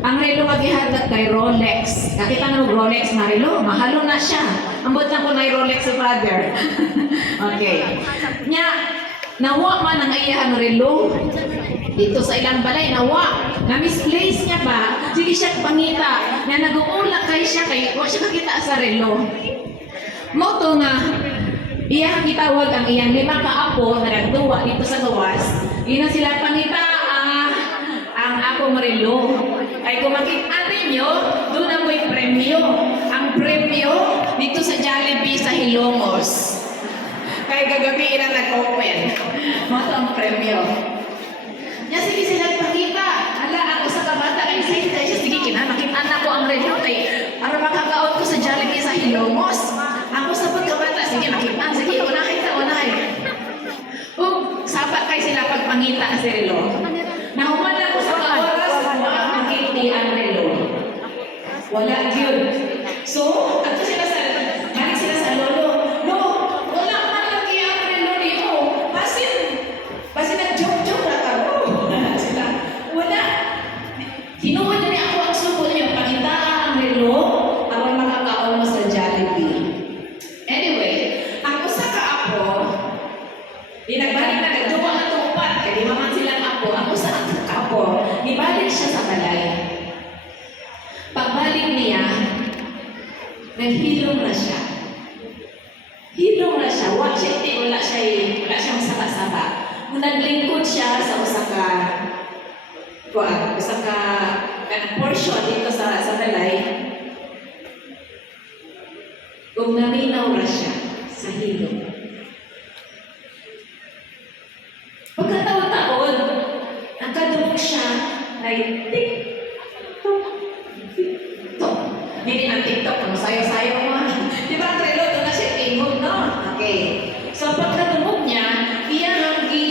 Ang relo magihatag kay Rolex. Nakita na mo Rolex na relo, mahalo na siya. Ambot lang ko na Rolex si father. Okay. Nya, nawa man ang iyang relo. Dito sa ilang balay, nawa. Na-misplace niya ba? Sige siya pangita. Na nag-uulak kay siya, kay wa siya kakita sa relo. Moto nga, iya gitawag ang iyang 5 ka apo na nagduwa dito sa gawas. Ina sila pangita ang akong relo. Ay kung makita ninyo, doon ang may premyo. Ang premyo dito sa Jollibee sa Hilongos. Kaya gagabiin ang nag-open. Moto ang premyo. Nya sige sila pakita. Hala, ako sa kabata ay excited siya. Sige, kinamakitaan na ko ang relo kay para makakaon ko sa Jollibee sa Hilongos. Ako sa pagkabata, sige, makitaan. Sige, unahin ka, unahin. Saba kay sila pagpangita sa relo. Nahuman ako sa oras, makiti ang relo. Wala yun. So, ato sila sa, balik sila sa lolo. No, wala man lagi ang relo niyo. Basin nag-joke-joke na ka. Sila, wala. Kinuha na niya ako ang suko niyo. Pangitaan ang relo para makakaon mo sa Jollibee. Anyway, ang usa ka apo, nagbalik na nagduwa na tupat, kaya di maman silang apo. Ang usa ka apo, ibalik siya sa balay. Pagbalik niya, naghilom na siya. Hilom na siya. Wala siyang saba-saba. Kung naglingkod siya sa usa ka portion dito sa balay, kung naminaw na siya sa hilom. Pagkataon-taon, nakadumog siya na TikTok. Hindi ang TikTok, ano sayo-sayo mo. Di ba ang relo, doon na siya tingog, no? Okay. So, pagkadumog niya, iyahagi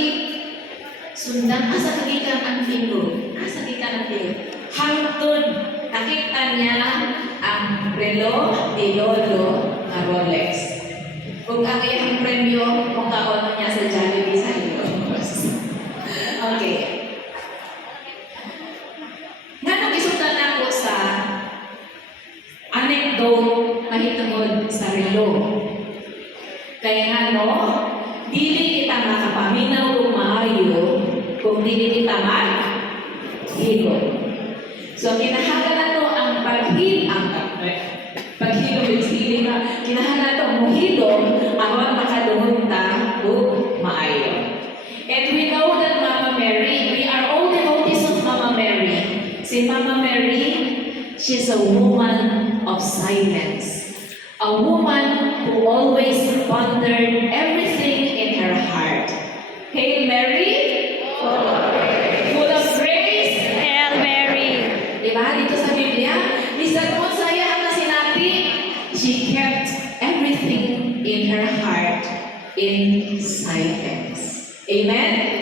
sundan, asa kagikan ang tingog. Asa kagikan ang tingog. Hangtod, nakita niya ang relo ni Lolo na Rolex. Kung ang iyang premyo, kung kaon niya sa Jollibee sa Hilongos. Okay. Nga nag-isutan ako sa anecdote mahitungod sa relo. Kaya nga no, dili kita makapaminaw kung maayo kung dili kita maghilo. So kinahanglan na to ang paghilom yung sili na kinahanglan na to ang muhilom aron makadungog ta o maayo. And we know that Mama Mary, we are all devotees of Mama Mary. Si Mama Mary, she's a woman of silence. A woman who always pondered everything in her heart. Hail Mary, full of grace, Hail Mary. diba? Dito sa Biblia, isang saya ang nasinati, she kept everything in her heart in silence. Amen?